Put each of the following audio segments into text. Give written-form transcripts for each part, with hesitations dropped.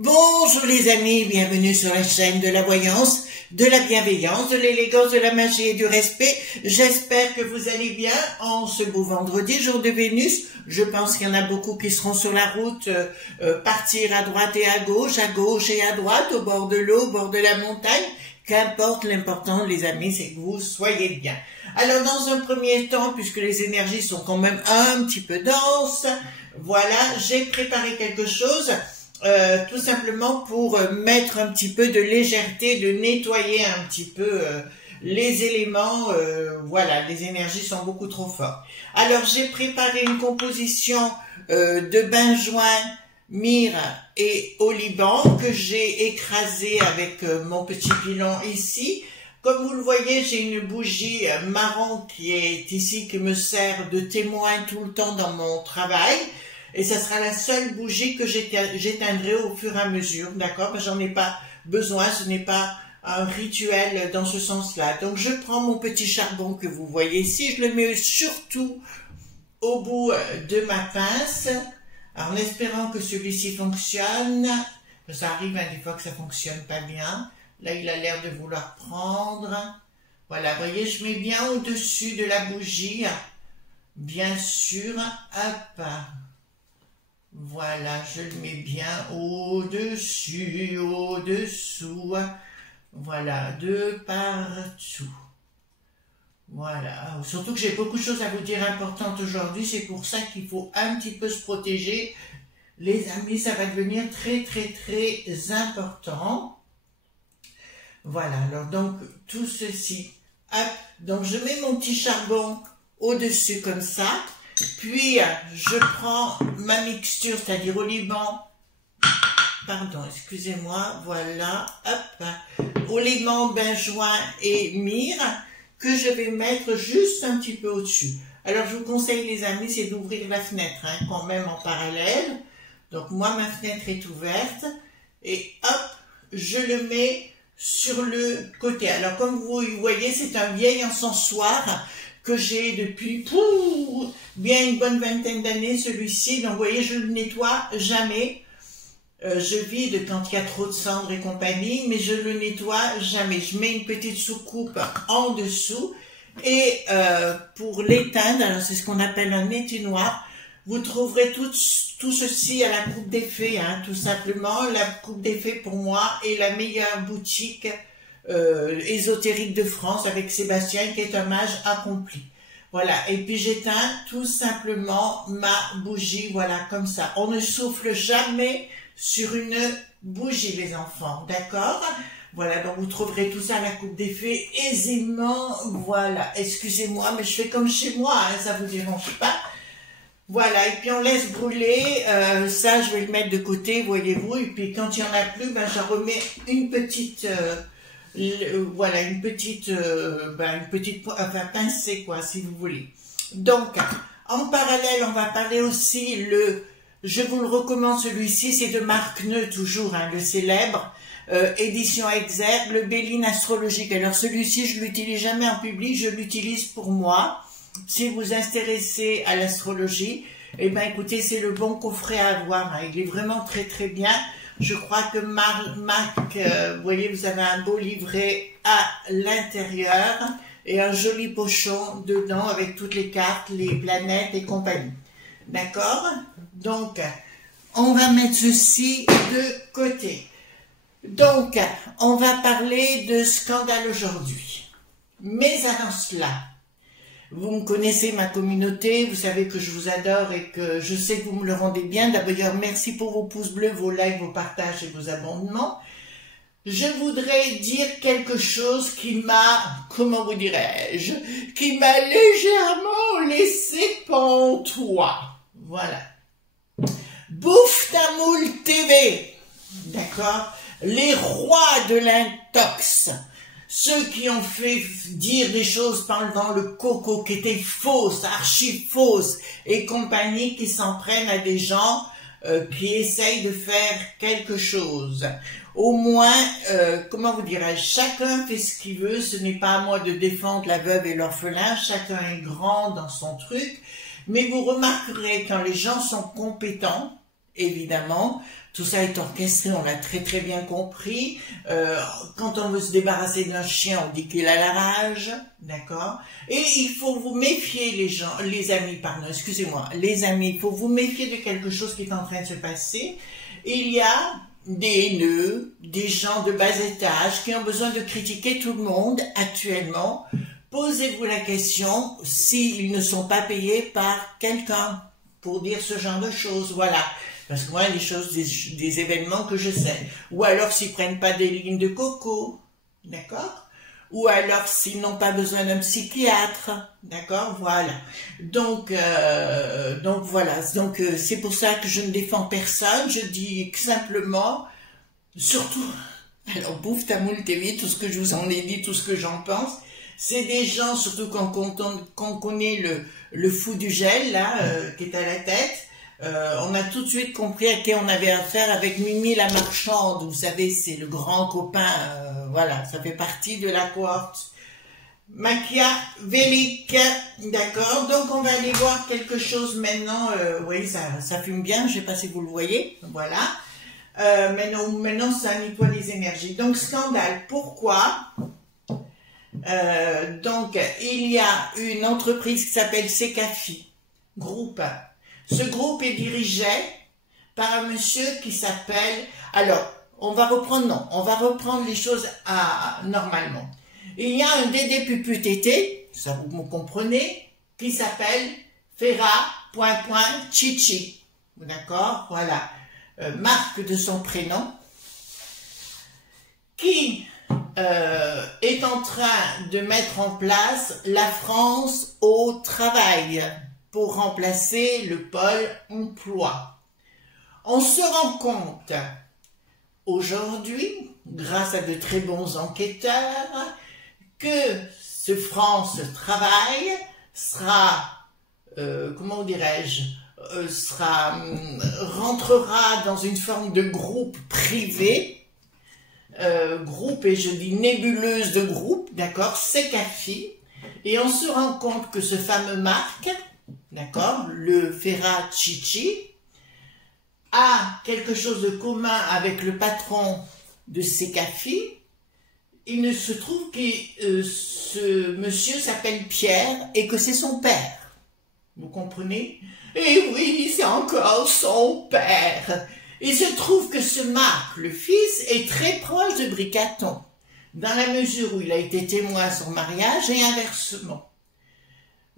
Bonjour les amis, bienvenue sur la chaîne de la voyance, de la bienveillance, de l'élégance, de la magie et du respect. J'espère que vous allez bien en ce beau vendredi, jour de Vénus. Je pense qu'il y en a beaucoup qui seront sur la route, partir à droite et à gauche et à droite, au bord de l'eau, au bord de la montagne. Qu'importe, l'important les amis, c'est que vous soyez bien. Alors dans un premier temps, puisque les énergies sont quand même un petit peu denses, voilà, j'ai préparé quelque chose. Tout simplement pour mettre un petit peu de légèreté, de nettoyer un petit peu les éléments, voilà, les énergies sont beaucoup trop fortes. Alors j'ai préparé une composition de benjoin, myrrhe et oliban que j'ai écrasé avec mon petit pilon ici. Comme vous le voyez, j'ai une bougie marron qui est ici, qui me sert de témoin tout le temps dans mon travail. Et ça sera la seule bougie que j'éteindrai au fur et à mesure, d'accord? Parce que j'en ai pas besoin, ce n'est pas un rituel dans ce sens-là. Donc je prends mon petit charbon que vous voyez ici, je le mets surtout au bout de ma pince, en espérant que celui-ci fonctionne. Ça arrive des fois que ça fonctionne pas bien. Là, il a l'air de vouloir prendre. Voilà, vous voyez, je mets bien au-dessus de la bougie, bien sûr, hop. Voilà, je le mets bien au-dessus, au-dessous, voilà, de partout. Voilà, surtout que j'ai beaucoup de choses à vous dire importantes aujourd'hui, c'est pour ça qu'il faut un petit peu se protéger. Les amis, ça va devenir très important. Voilà, alors donc, tout ceci, hop, donc je mets mon petit charbon au-dessus comme ça. Puis, je prends ma mixture, c'est-à-dire oliban, pardon, excusez-moi, voilà, hop, oliban, benjoin et myrrhe, que je vais mettre juste un petit peu au-dessus. Alors, je vous conseille, les amis, c'est d'ouvrir la fenêtre, hein, quand même en parallèle. Donc, moi, ma fenêtre est ouverte, et hop, je le mets sur le côté. Alors, comme vous voyez, c'est un vieil encensoir que j'ai depuis bien une bonne vingtaine d'années, celui-ci. Donc, vous voyez, je le nettoie jamais. Je vide quand il y a trop de cendres et compagnie, mais je le nettoie jamais. Je mets une petite soucoupe en dessous. Et pour l'éteindre, alors c'est ce qu'on appelle un éteignoir, vous trouverez tout ceci à la Coupe des Fées, hein, tout simplement. La Coupe des Fées, pour moi, est la meilleure boutique ésotérique de France, avec Sébastien qui est un mage accompli. Voilà, et puis j'éteins tout simplement ma bougie, voilà, comme ça. On ne souffle jamais sur une bougie, les enfants, d'accord? Voilà, donc vous trouverez tout ça à la Coupe des Fées aisément, voilà. Excusez-moi, mais je fais comme chez moi, hein, ça vous dérange pas? Voilà, et puis on laisse brûler, ça je vais le mettre de côté, voyez-vous, et puis quand il n'y en a plus, ben, je remets une petite... voilà, une petite enfin, pincée, quoi, si vous voulez. Donc, en parallèle, on va parler aussi je vous le recommande, celui-ci, c'est de Marc Neu, toujours, hein, le célèbre, édition Exergue, le Béline astrologique. Alors, celui-ci, je l'utilise jamais en public, je l'utilise pour moi. Si vous vous intéressez à l'astrologie, eh ben, écoutez, c'est le bon coffret à avoir, hein. Il est vraiment très bien. Je crois que Marc, vous voyez, vous avez un beau livret à l'intérieur et un joli pochon dedans avec toutes les cartes, les planètes et compagnie. D'accord? Donc, on va mettre ceci de côté. Donc, on va parler de scandale aujourd'hui. Mais avant cela, vous me connaissez, ma communauté, vous savez que je vous adore et que je sais que vous me le rendez bien. D'ailleurs, merci pour vos pouces bleus, vos likes, vos partages et vos abonnements. Je voudrais dire quelque chose qui m'a, comment vous dirais-je, qui m'a légèrement laissé pantois. Voilà. Bouffe ta moule TV, d'accord? Les rois de l'intox. Ceux qui ont fait dire des choses pendant le coco qui étaient fausses, archi fausses et compagnie, qui s'en prennent à des gens qui essayent de faire quelque chose. Au moins, comment vous dirais-je, chacun fait ce qu'il veut, ce n'est pas à moi de défendre la veuve et l'orphelin, chacun est grand dans son truc, mais vous remarquerez quand les gens sont compétents évidemment. Tout ça est orchestré, on l'a très très bien compris. Quand on veut se débarrasser d'un chien, on dit qu'il a la rage, d'accord? Et il faut vous méfier, les amis, pardon, excusez-moi, les amis, il faut vous méfier de quelque chose qui est en train de se passer. Il y a des haineux, des gens de bas étage qui ont besoin de critiquer tout le monde actuellement. Posez-vous la question s'ils ne sont pas payés par quelqu'un pour dire ce genre de choses, voilà. Parce que moi, les choses, des événements que je sais. Ou alors s'ils prennent pas des lignes de coco, d'accord? Ou alors s'ils n'ont pas besoin d'un psychiatre, d'accord? Voilà. Donc voilà. Donc c'est pour ça que je ne défends personne. Je dis simplement, surtout, alors bouffe ta moule TV, tout ce que je vous en ai dit, tout ce que j'en pense. C'est des gens, surtout quand on connaît le fou du gel là, qui est à la tête. On a tout de suite compris à qui on avait affaire avec Mimi la marchande. Vous savez, c'est le grand copain. Voilà, ça fait partie de la cohorte machiavélique. D'accord. Donc on va aller voir quelque chose maintenant. Oui, ça fume bien. Je sais pas si vous le voyez. Voilà. Maintenant, ça nettoie les énergies. Donc scandale. Pourquoi? Donc il y a une entreprise qui s'appelle Secafi Groupe. Ce groupe est dirigé par un monsieur qui s'appelle... Alors, on va reprendre les choses normalement. Il y a un Dédé Puputété, ça vous me comprenez, qui s'appelle Ferra.Chichi. D'accord? Voilà. Marque de son prénom. Qui est en train de mettre en place la France au travail pour remplacer le pôle emploi. On se rend compte aujourd'hui, grâce à de très bons enquêteurs, que ce France Travail sera, comment dirais-je, rentrera dans une forme de groupe privé, groupe, et je dis nébuleuse de groupe, d'accord, Secafi, et on se rend compte que ce fameux Marc, d'accord, le Ferra Chichi, a quelque chose de commun avec le patron de Secafi. Il ne se trouve que ce monsieur s'appelle Pierre et que c'est son père. Vous comprenez? Et oui, c'est encore son père. Il se trouve que ce Marc, le fils, est très proche de Bricaton, dans la mesure où il a été témoin à son mariage et inversement.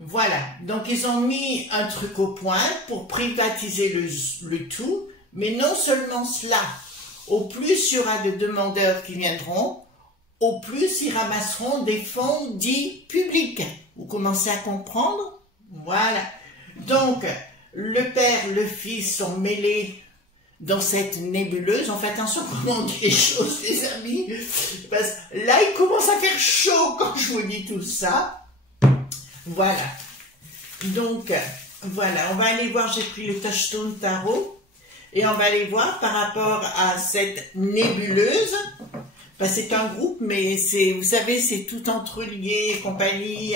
Voilà, donc ils ont mis un truc au point pour privatiser le tout, mais non seulement cela. Au plus il y aura de demandeurs qui viendront, au plus ils ramasseront des fonds dits publics. Vous commencez à comprendre? Voilà. Donc, le père, le fils sont mêlés dans cette nébuleuse. On fait attention comment on dit les choses, les amis, parce que là, il commence à faire chaud quand je vous dis tout ça. Voilà. Donc, voilà, on va aller voir, j'ai pris le Touchstone Tarot, et on va aller voir par rapport à cette nébuleuse. C'est un groupe, mais c'est, vous savez, c'est tout entrelié et compagnie.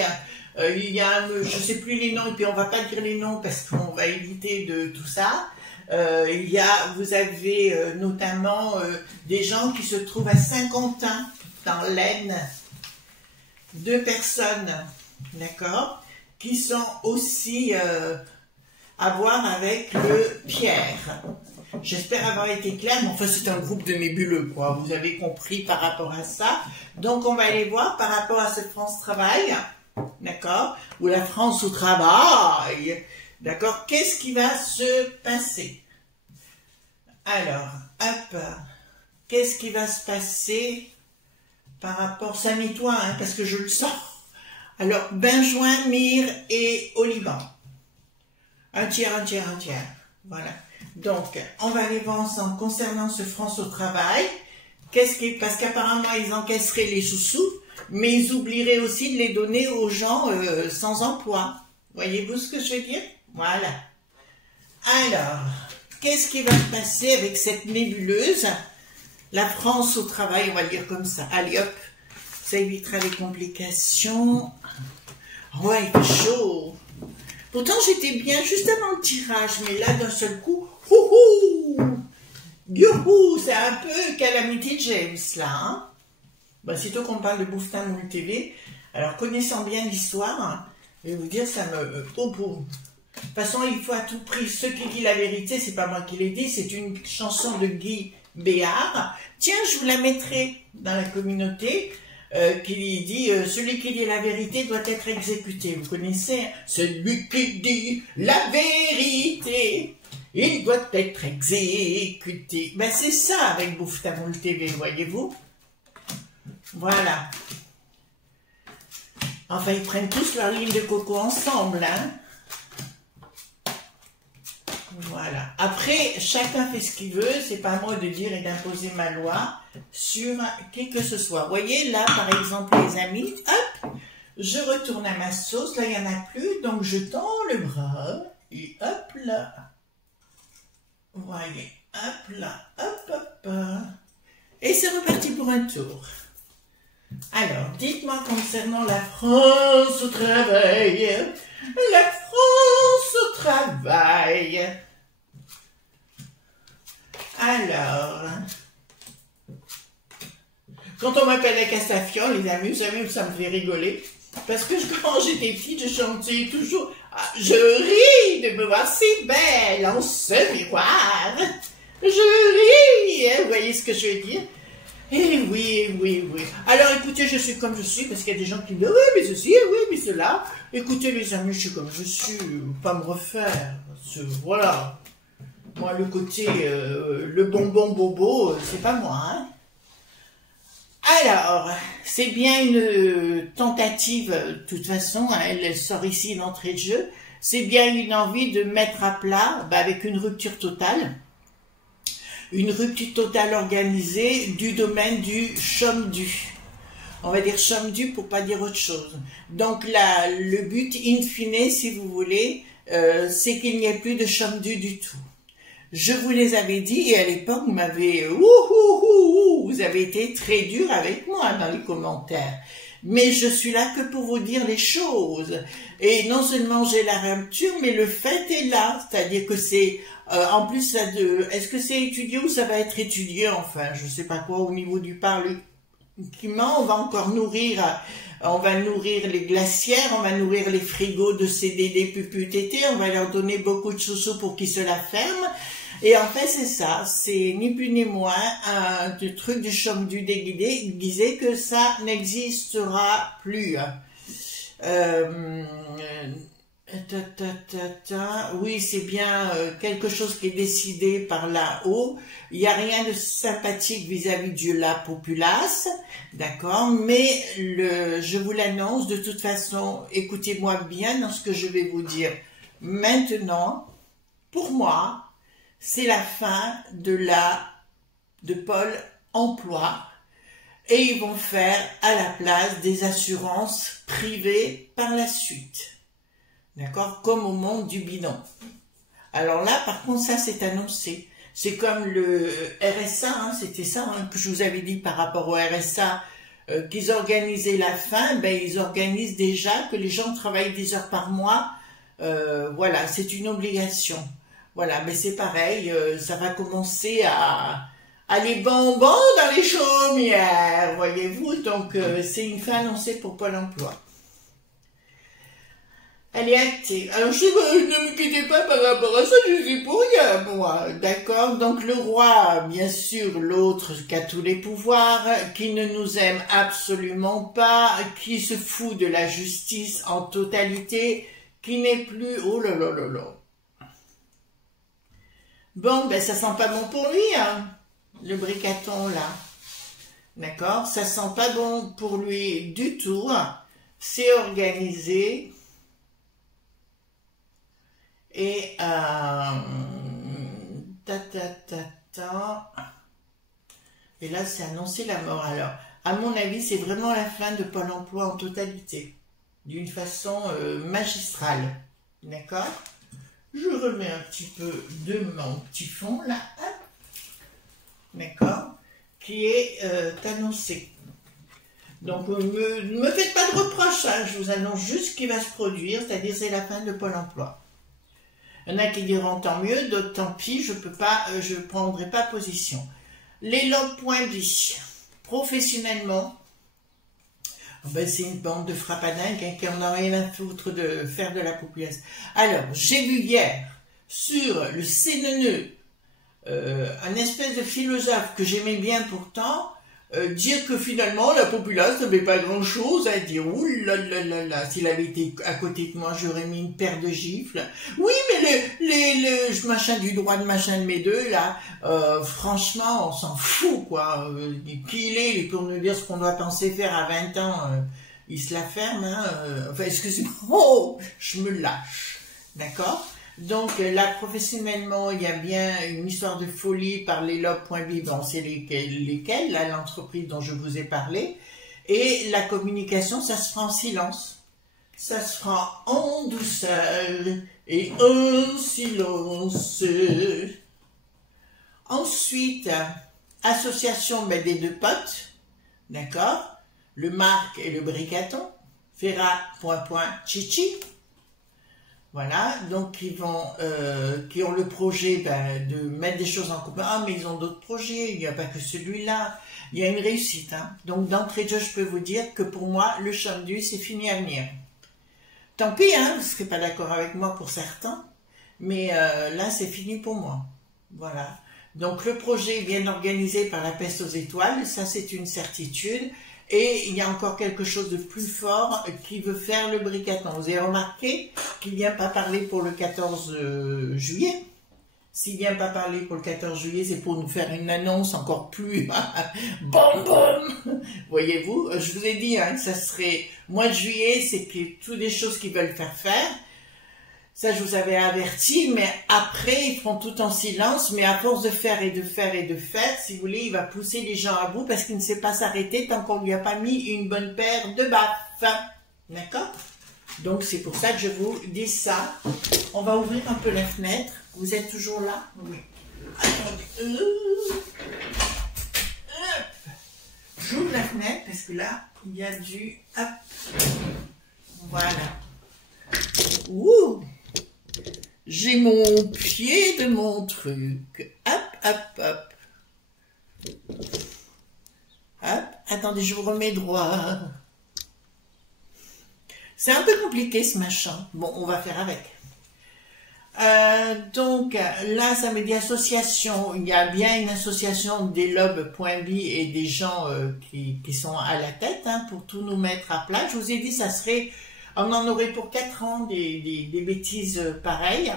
Il y a, je sais plus les noms, et puis on va pas dire les noms parce qu'on va éviter de tout ça. Vous avez notamment des gens qui se trouvent à Saint-Quentin, dans l'Aisne. 2 personnes, d'accord, qui sont aussi à voir avec le Pierre. J'espère avoir été claire, mais enfin c'est un groupe de nébuleux, quoi. Vous avez compris par rapport à ça. Donc on va aller voir par rapport à cette France Travail, d'accord, ou la France au travail, d'accord. Qu'est-ce qui va se passer? Alors, hop, qu'est-ce qui va se passer par rapport, ça nettoie, hein, parce que je le sens. Alors, benjoin, myrrhe et oliban. Un tiers, voilà. Donc, on va aller voir ensemble concernant ce France au travail. Parce qu'apparemment, ils encaisseraient les sous-sous, mais ils oublieraient aussi de les donner aux gens sans emploi. Voyez-vous ce que je veux dire? Voilà. Alors, qu'est-ce qui va se passer avec cette nébuleuse? La France au travail, on va le dire comme ça. Allez, hop, ça évitera les complications. Ouais, il fait chaud. Pourtant, j'étais bien juste avant le tirage, mais là, d'un seul coup, houhou! Youhou, c'est un peu Calamity James là. Hein, bah, sitôt qu'on parle de Bouffetin Moule TV, alors connaissant bien l'histoire, hein, je vais vous dire, ça me... Oh, de toute façon, il faut à tout prix, ce qui dit la vérité, c'est pas moi qui l'ai dit, c'est une chanson de Guy Béard. Tiens, je vous la mettrai dans la communauté, qui dit celui qui dit la vérité doit être exécuté. Vous connaissez, hein, celui qui dit la vérité, il doit être exécuté. Ben c'est ça avec Bouffetin Moule TV, voyez-vous. Voilà. Enfin, ils prennent tous leur ligne de coco ensemble, hein. Voilà. Après, chacun fait ce qu'il veut. C'est pas à moi de dire et d'imposer ma loi sur qui que ce soit. Vous voyez, là, par exemple, les amis, hop, je retourne à ma sauce. Là, il n'y en a plus. Donc, je tends le bras. Et hop là. Vous voyez, hop là, hop. Et c'est reparti pour un tour. Alors, dites-moi concernant la France au travail. La France au travail. Alors, quand on m'appelle la Castafiore, les amis, vous savez, ça me fait rigoler. Parce que quand j'étais petite, je chantais toujours « Je ris de me voir si belle en ce miroir. Je ris !» Vous voyez ce que je veux dire? Eh oui. Alors écoutez, je suis comme je suis, parce qu'il y a des gens qui me disent « Oui, mais ceci, oui, mais cela. » Écoutez les amis, je suis comme je suis, pas me refaire. Voilà. Moi, le côté, le bonbon bobo, c'est pas moi, hein. Alors, c'est bien une tentative, de toute façon, hein, elle sort ici d'entrée de jeu, c'est bien une envie de mettre à plat, avec une rupture totale organisée du domaine du chôme-du. On va dire chôme-du pour pas dire autre chose. Donc là, le but, in fine, si vous voulez, c'est qu'il n'y ait plus de chôme-du du tout. Je vous les avais dit et à l'époque, vous m'avez... vous avez été très dur avec moi dans les commentaires. Mais je suis là que pour vous dire les choses. Et non seulement j'ai la rupture, mais le fait est là. C'est-à-dire que c'est... en plus, ça de... Est-ce que c'est étudié ou ça va être étudié? Enfin, je sais pas quoi au niveau du parlement. On va encore nourrir... On va nourrir les glacières, on va nourrir les frigos de CDD PUPUTT, on va leur donner beaucoup de chouchous pour qu'ils se la ferment. Et en fait, c'est ça, c'est ni plus ni moins un truc du chôme-du déguisé que ça n'existera plus. Oui, c'est bien quelque chose qui est décidé par là-haut. Il n'y a rien de sympathique vis-à-vis de la populace, d'accord, mais je vous l'annonce, de toute façon, écoutez-moi bien dans ce que je vais vous dire. Maintenant, pour moi, c'est la fin de Pôle emploi et ils vont faire à la place des assurances privées par la suite. D'accord? Comme au monde du bidon. Alors là, par contre, ça c'est annoncé. C'est comme le RSA, hein, c'était ça hein, que je vous avais dit par rapport au RSA, qu'ils organisaient la fin, ben ils organisent déjà que les gens travaillent 10 heures par mois. Voilà, c'est une obligation. Voilà, mais c'est pareil, ça va commencer à aller bonbon dans les chaumières, voyez-vous. Donc c'est une fin annoncée pour Pôle emploi. Elle est actée. Alors, je sais pas, ne me quittez pas par rapport à ça, je suis pour rien, moi. D'accord? Donc, le roi, bien sûr, l'autre qui a tous les pouvoirs, qui ne nous aime absolument pas, qui se fout de la justice en totalité, qui n'est plus... Oh là là là là. Bon, ben, ça sent pas bon pour lui, hein, le bricaton, là. D'accord? Ça sent pas bon pour lui du tout. C'est organisé... Et et là c'est annoncé la mort. Alors à mon avis c'est vraiment la fin de Pôle emploi en totalité, d'une façon magistrale, d'accord. Je remets un petit peu de mon petit fond là, d'accord, qui est annoncé. Donc ne me faites pas de reproches, hein, je vous annonce juste ce qui va se produire, c'est-à-dire c'est la fin de Pôle emploi. Il y en a qui diront tant mieux, d'autres tant pis, je peux pas, je prendrai pas position. Les lobes.bi, professionnellement, ben c'est une bande de frappadingues qui en a rien à foutre de faire de la populace. Alors, j'ai vu hier sur le CNN un espèce de philosophe que j'aimais bien pourtant, dire que finalement la populace n'avait pas grand chose à dire. Ouh là là là là, s'il avait été à côté de moi, j'aurais mis une paire de gifles. Oui, mais le machin du droit de machin de mes deux, là, franchement, on s'en fout, quoi. Qui il est pour nous dire ce qu'on doit penser faire à 20 ans, il se la ferme, hein. Enfin, excusez-moi, oh, je me lâche. D'accord? Donc là, professionnellement, il y a bien une histoire de folie par les lobes.bi, bon, c'est lesquels, là, l'entreprise dont je vous ai parlé. Et la communication, ça se fera en silence. Ça se fera en douceur et en silence. Ensuite, association des deux potes, d'accord? Le Marc et le Bricaton, Ferra, voilà, donc qui ont le projet de mettre des choses en commun. Ah, mais ils ont d'autres projets, il n'y a pas que celui-là. Il y a une réussite. Hein. Donc d'entrée de jeu, je peux vous dire que pour moi, le Chamdu, c'est fini à venir. Tant pis, hein, vous ne serez pas d'accord avec moi pour certains, mais là, c'est fini pour moi. Voilà. Donc le projet est bien organisé par la Peste aux étoiles, ça c'est une certitude. Et il y a encore quelque chose de plus fort qui veut faire le Bricaton. Vous avez remarqué qu'il ne vient pas parler pour le 14 juillet. S'il ne vient pas parler pour le 14 juillet, c'est pour nous faire une annonce encore plus bom bom. Voyez-vous, je vous ai dit hein, que ça serait mois de juillet, c'est toutes des choses qu'ils veulent faire. Ça, je vous avais averti, mais après, ils feront tout en silence, mais à force de faire et de faire et de faire, si vous voulez, il va pousser les gens à bout parce qu'il ne sait pas s'arrêter tant qu'on ne lui a pas mis une bonne paire de baffes. D'accord? Donc, c'est pour ça que je vous dis ça. On va ouvrir un peu la fenêtre. Vous êtes toujours là? Oui. Attendez. J'ouvre la fenêtre parce que là, il y a du... Hop. Voilà. Ouh! J'ai mon pied de mon truc. Hop, hop, hop. Hop. Attendez, je vous remets droit. C'est un peu compliqué ce machin. Bon, on va faire avec. Donc, là, ça me dit association. Il y a bien une association des lobes.bi et des gens qui sont à la tête hein, pour tout nous mettre à plat. Je vous ai dit, ça serait... On en aurait pour 4 ans des bêtises pareilles.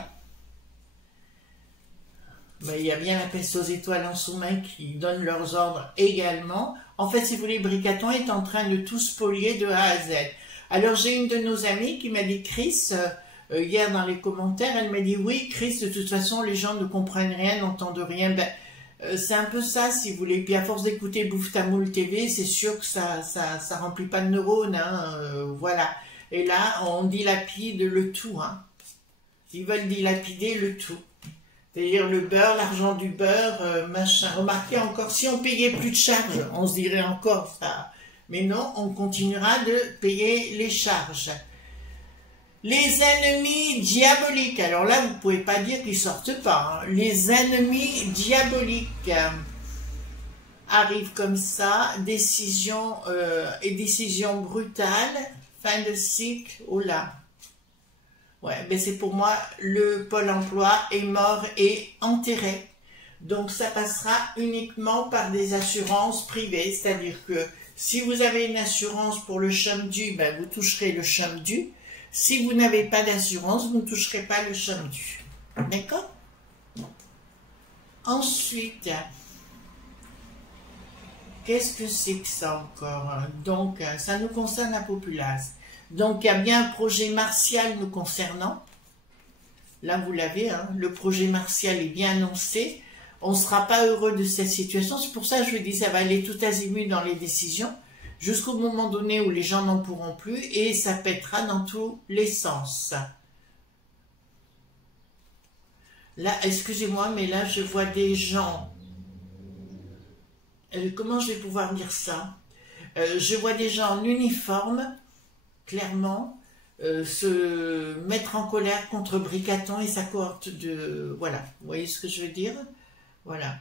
Mais il y a bien la Peste aux étoiles en sous-main qui donne leurs ordres également. En fait, si vous voulez, Bricaton est en train de tout spolier de A à Z. Alors, j'ai une de nos amies qui m'a dit, Chris, hier dans les commentaires, elle m'a dit, oui, Chris, de toute façon, les gens ne comprennent rien, n'entendent rien. Ben, c'est un peu ça, si vous voulez. Puis à force d'écouter Bouffe ta moule TV, c'est sûr que ça remplit pas de neurones. Hein, voilà. Et là, on dilapide le tout. Hein. Ils veulent dilapider le tout. C'est-à-dire le beurre, l'argent du beurre, machin. Remarquez encore, si on payait plus de charges, on se dirait encore ça. Mais non, on continuera de payer les charges. Les ennemis diaboliques. Alors là, vous ne pouvez pas dire qu'ils ne sortent pas. Hein. Les ennemis diaboliques arrivent comme ça. Décision et décision brutale. Fin de cycle, oh là. Ouais, mais c'est pour moi, le Pôle emploi est mort et enterré. Donc ça passera uniquement par des assurances privées. C'est-à-dire que si vous avez une assurance pour le Chamdu, ben vous toucherez le Chamdu. Si vous n'avez pas d'assurance, vous ne toucherez pas le Chamdu. D'accord? Ensuite, qu'est-ce que c'est que ça encore? Donc, ça nous concerne la populace. Donc, il y a bien un projet martial nous concernant. Là, vous l'avez, hein, le projet martial est bien annoncé. On ne sera pas heureux de cette situation. C'est pour ça que je vous dis, ça va aller tout azimut dans les décisions, jusqu'au moment donné où les gens n'en pourront plus, et ça pètera dans tous les sens. Là, excusez-moi, mais là, je vois des gens... comment je vais pouvoir dire ça? Je vois des gens en uniforme, clairement, se mettre en colère contre Bricaton et sa cohorte de... Voilà, vous voyez ce que je veux dire? Voilà.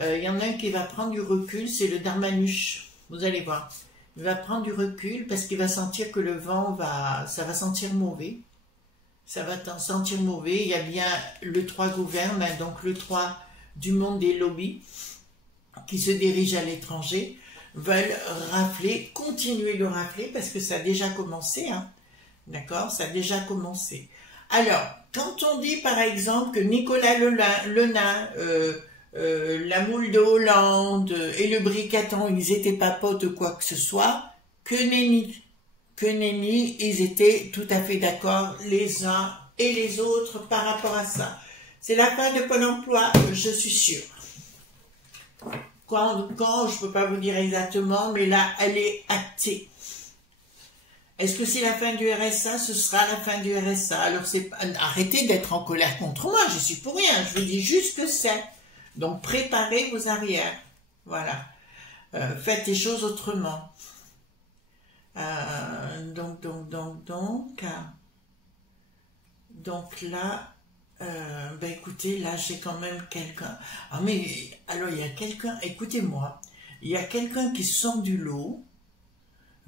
Il y en a un qui va prendre du recul, c'est le Darmanuche. Vous allez voir. Il va prendre du recul parce qu'il va sentir que le vent va... Ça va sentir mauvais. Ça va sentir mauvais. Il y a bien le 3 gouverne, donc le 3 du monde des lobbies qui se dirige à l'étranger, veulent rafler, continuer de rafler parce que ça a déjà commencé, hein. D'accord, ça a déjà commencé. Alors, quand on dit par exemple que Nicolas le Nain, la moule de Hollande et le Bricaton, ils n'étaient pas potes ou quoi que ce soit, que nenni, ils étaient tout à fait d'accord les uns et les autres par rapport à ça. C'est la fin de Pôle emploi, je suis sûre. Quand, je ne peux pas vous dire exactement, mais là, elle est actée. Est-ce que c'est la fin du RSA? Ce sera la fin du RSA. Alors, arrêtez d'être en colère contre moi, je suis pour rien. Je vous dis juste que c'est. Donc, préparez vos arrières. Voilà. Faites les choses autrement. Donc là, ben écoutez, là, j'ai quand même quelqu'un. Ah, mais, alors, il y a quelqu'un, écoutez-moi, il y a quelqu'un qui sort du lot.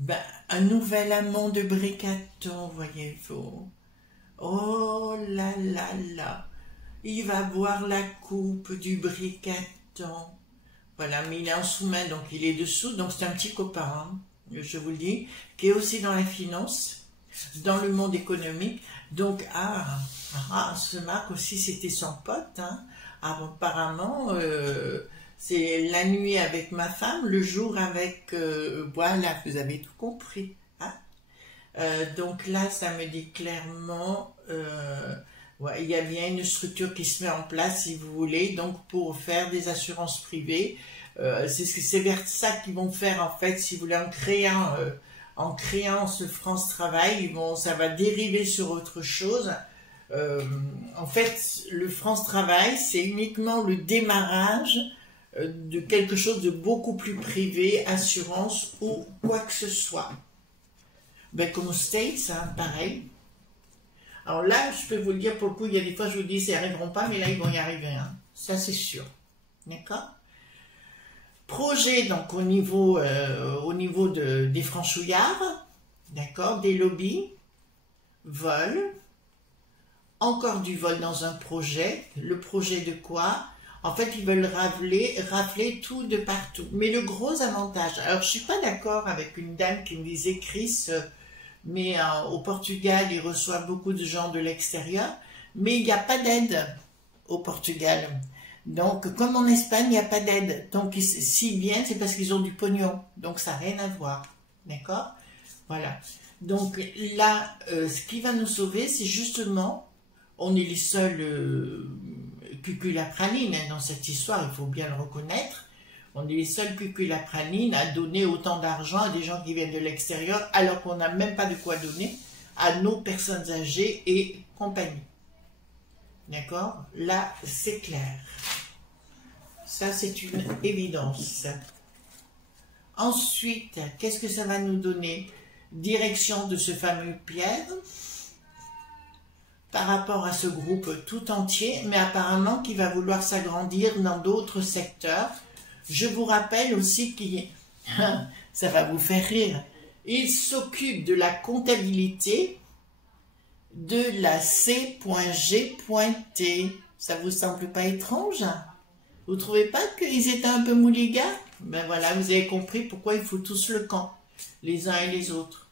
Ben, un nouvel amant de Bricaton, voyez-vous. Oh là là là. Il va boire la coupe du Bricaton. Voilà, mais il est en sous-main, donc il est dessous. Donc c'est un petit copain, hein, je vous le dis, qui est aussi dans la finance, dans le monde économique. Donc, ce Marc aussi, c'était son pote. Hein. Apparemment, c'est la nuit avec ma femme, le jour avec... voilà, vous avez tout compris. Hein. Donc là, ça me dit clairement... ouais, il y a bien une structure qui se met en place, si vous voulez, donc pour faire des assurances privées. C'est vers ça qu'ils vont faire, en fait, si vous voulez, en créant ce France Travail. Ça va dériver sur autre chose. En fait, le France Travail, c'est uniquement le démarrage de quelque chose de beaucoup plus privé, assurance ou quoi que ce soit. Ben, comme aux States, hein, pareil. Alors là, je peux vous le dire, pour le coup, il y a des fois, je vous dis, ils n'y arriveront pas, mais là, ils vont y arriver. Hein. Ça, c'est sûr. D'accord? Projet, donc, au niveau des franchouillards, d'accord, des lobbies, vol, encore du vol dans un projet. Le projet de quoi? En fait, ils veulent rafler tout de partout. Mais le gros avantage, alors je ne suis pas d'accord avec une dame qui me disait, Chris, mais au Portugal, ils reçoivent beaucoup de gens de l'extérieur, mais il n'y a pas d'aide au Portugal. Donc, comme en Espagne, il n'y a pas d'aide. Donc, s'ils viennent, c'est parce qu'ils ont du pognon. Donc, ça n'a rien à voir. D'accord? Voilà. Donc, là, ce qui va nous sauver, c'est justement, on est les seuls cuculapranines dans cette histoire, il faut bien le reconnaître. On est les seuls cuculapranines à donner autant d'argent à des gens qui viennent de l'extérieur, alors qu'on n'a même pas de quoi donner à nos personnes âgées et compagnie. D'accord? Là, c'est clair. Ça, c'est une évidence. Ensuite, qu'est-ce que ça va nous donner? Direction de ce fameux Pierre par rapport à ce groupe tout entier, mais apparemment qui va vouloir s'agrandir dans d'autres secteurs. Je vous rappelle aussi qu'il ça va vous faire rire. Il s'occupe de la comptabilité de la C.G.T. Ça vous semble pas étrange? Vous trouvez pas qu'ils étaient un peu mouligas? Ben voilà, vous avez compris pourquoi il faut tous le camp, les uns et les autres.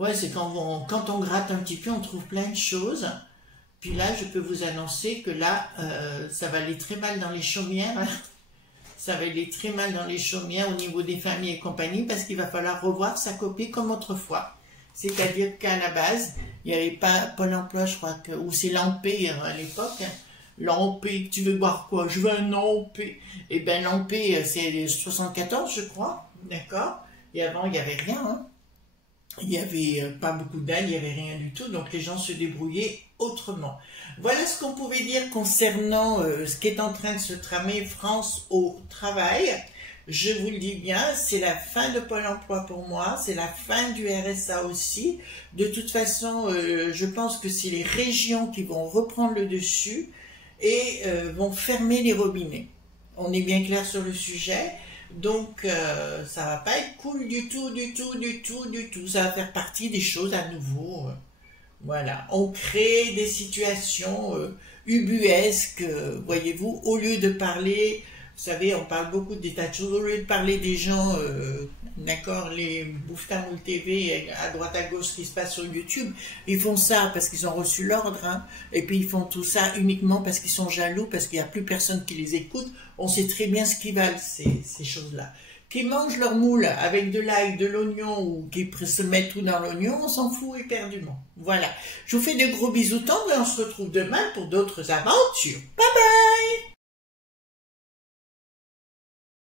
Ouais, c'est quand on gratte un petit peu, on trouve plein de choses. Puis là, je peux vous annoncer que là, ça va aller très mal dans les chaumières. Ça va aller très mal dans les chaumières au niveau des familles et compagnie, parce qu'il va falloir revoir sa copie comme autrefois. C'est-à-dire qu'à la base, il n'y avait pas Pôle emploi, je crois, ou c'est l'Empire à l'époque. Hein. L'Empire, tu veux boire quoi? Je veux un Empire. Eh bien, l'Empire, c'est 74, je crois. D'accord? Et avant, il n'y avait rien. Hein. Il n'y avait pas beaucoup d'aide, il n'y avait rien du tout. Donc, les gens se débrouillaient autrement. Voilà ce qu'on pouvait dire concernant ce qui est en train de se tramer France au travail. Je vous le dis bien, c'est la fin de Pôle emploi pour moi, c'est la fin du RSA aussi. De toute façon, je pense que c'est les régions qui vont reprendre le dessus et vont fermer les robinets. On est bien clair sur le sujet. Donc, ça va pas être cool du tout, du tout, du tout, du tout. Ça va faire partie des choses à nouveau. Voilà, on crée des situations ubuesques, voyez-vous, au lieu de parler, vous savez, on parle beaucoup des tas de choses, au lieu de parler des gens, d'accord, les bouffetins ou le TV à droite à gauche, ce qui se passe sur YouTube, ils font ça parce qu'ils ont reçu l'ordre, hein, et puis ils font tout ça uniquement parce qu'ils sont jaloux, parce qu'il n'y a plus personne qui les écoute. On sait très bien ce qu'ils valent, ces choses-là. Qui mangent leur moule avec de l'ail, de l'oignon ou qui se mettent tout dans l'oignon, on s'en fout éperdument. Voilà. Je vous fais de gros bisous tendres et on se retrouve demain pour d'autres aventures. Bye bye!